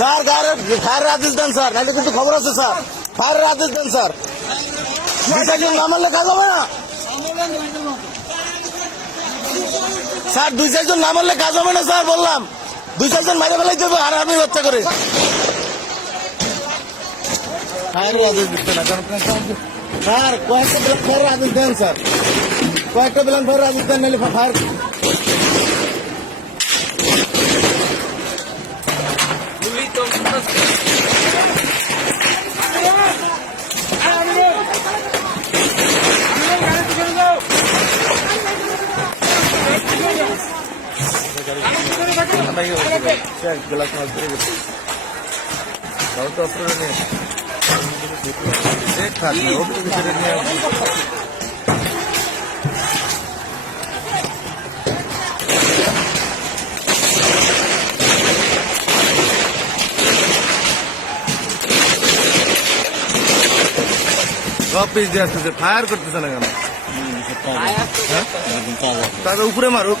Sir ফায়ারের আদেশ দেন, sir. নাহলে কিন্তু খবর আছে, স্যার। ফায়ারের আদেশ দেন, স্যার। দুই না মারলে কাজ হবে না। স্যার, দুই চারজন না মারলে কাজ হবে না, স্যার, বললাম। দুই চারজন মারে ফেলাই দেবো আর আমি হত্যা করে। ফায়ারের স্যার কয়েকটা ব্ল্যাক ফায়ারের আদেশ দেন, স্যার। কয়েকটা ব্ল্যাক ফায়ারের আদেশ দেন, নাহলে ফায়ার গ্লাস মাছ ধরে গেছে তাও তো অস্ত্র নিয়ে থাকলে ওর ভিতরে নিয়ে পিস দিয়ে আসতেছে ফায়ার করতেছে না কেন তাকে উপরে মারুক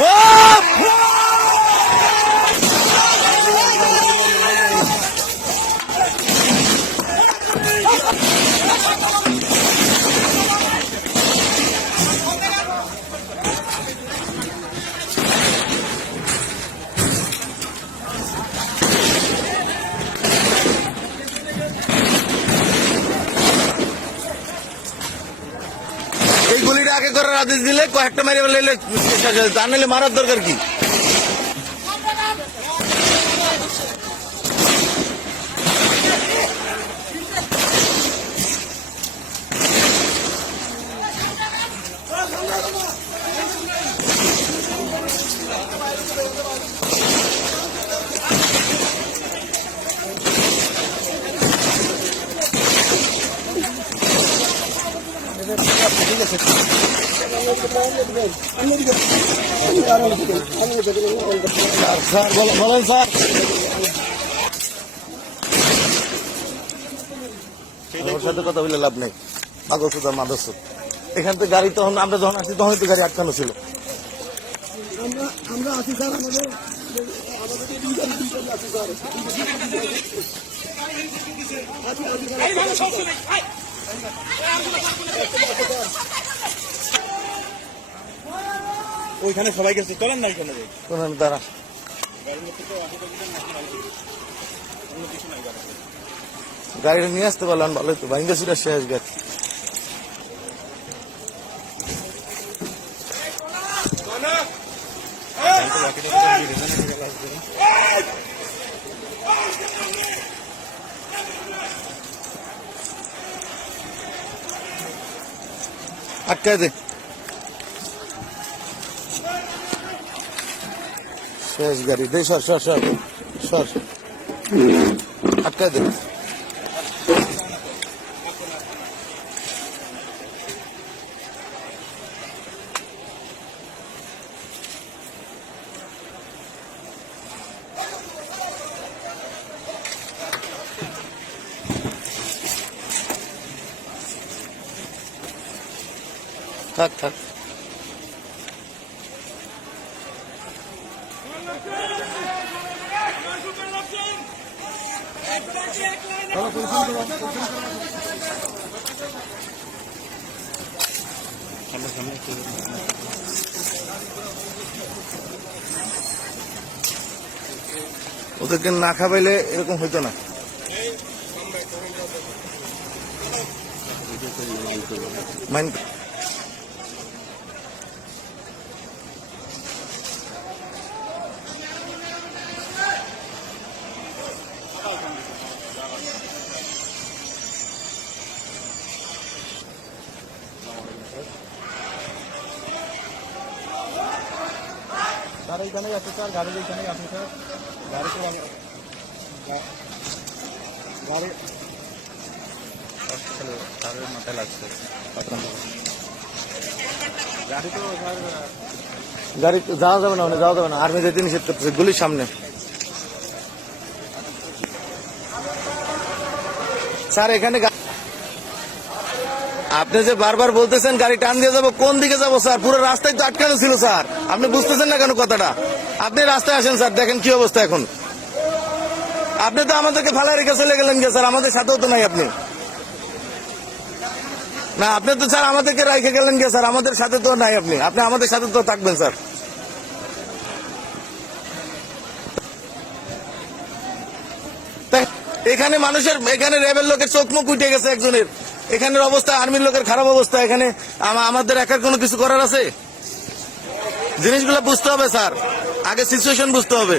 Oh! করার আদেশ দিলে কয়েকটা মেরে ফেলে তা নাহলে মারার দরকার কি বলেন স্যার আমার সাথে কথা বলে লাভ নেই। মাদক সুদা, মাদক সুদ। এখান থেকে গাড়ি তখন, আমরা যখন আসি তখন তো গাড়ি আটকানো ছিল। আমরা আছি স্যার আমাদের। ওইখানে সবাই গেছে, চলেন না ওইখানে দাঁড়া। গাড়িটা নিয়ে আসতে পারলাম ভালো তো। ভাইঙ্গা সুরা শেষ গেছে আটকায় দে। শেষ গাড়ি। দে সর সর সর সর। আটকায় দে। থাক থাক। ওদেরকে না খাবাইলে এরকম হইতো না। মাইন্ড স্যার এইখানেই আছে স্যার গাড়ির এইখানেই আছে স্যার। গাড়ি তো গা- গাড়ি তাদের মাথায় লাগছে। গাড়ি তো স্যার গাড়ি যাওয়া যাবে না ওখানে যাওয়া যাবে না। আর্মি যেতে নিষেধ করতেছে গুলির সামনে। স্যার এখানে আপনি যে বারবার বলতেছেন গাড়ি টান দিয়ে যাব, কোন দিকে যাব, স্যার? পুরো রাস্তায় তো আটকানো ছিল, স্যার। আপনি বুঝতেছেন না কেন কথাটা? আপনি রাস্তায় আসেন, স্যার, দেখেন কি অবস্থা এখন। আপনি তো আমাদেরকে ফালা রেখে চলে গেলেন গে স্যার, আমাদের সাথেও তো নাই আপনি। না, আপনি তো, স্যার, আমাদেরকে রেখে গেলেন গে স্যার, আমাদের সাথে তো নাই আপনি। আপনি আমাদের সাথে তো থাকবেন, স্যার। এখানে মানুষের, এখানে রেবের লোকের চোখ মুখ উঠে গেছে একজনের। এখানের অবস্থা, আর্মির লোকের খারাপ অবস্থা, এখানে আমাদের একার কোনো কিছু করার আছে? জিনিসগুলো বুঝতে হবে, স্যার। আগে সিচুয়েশন বুঝতে হবে।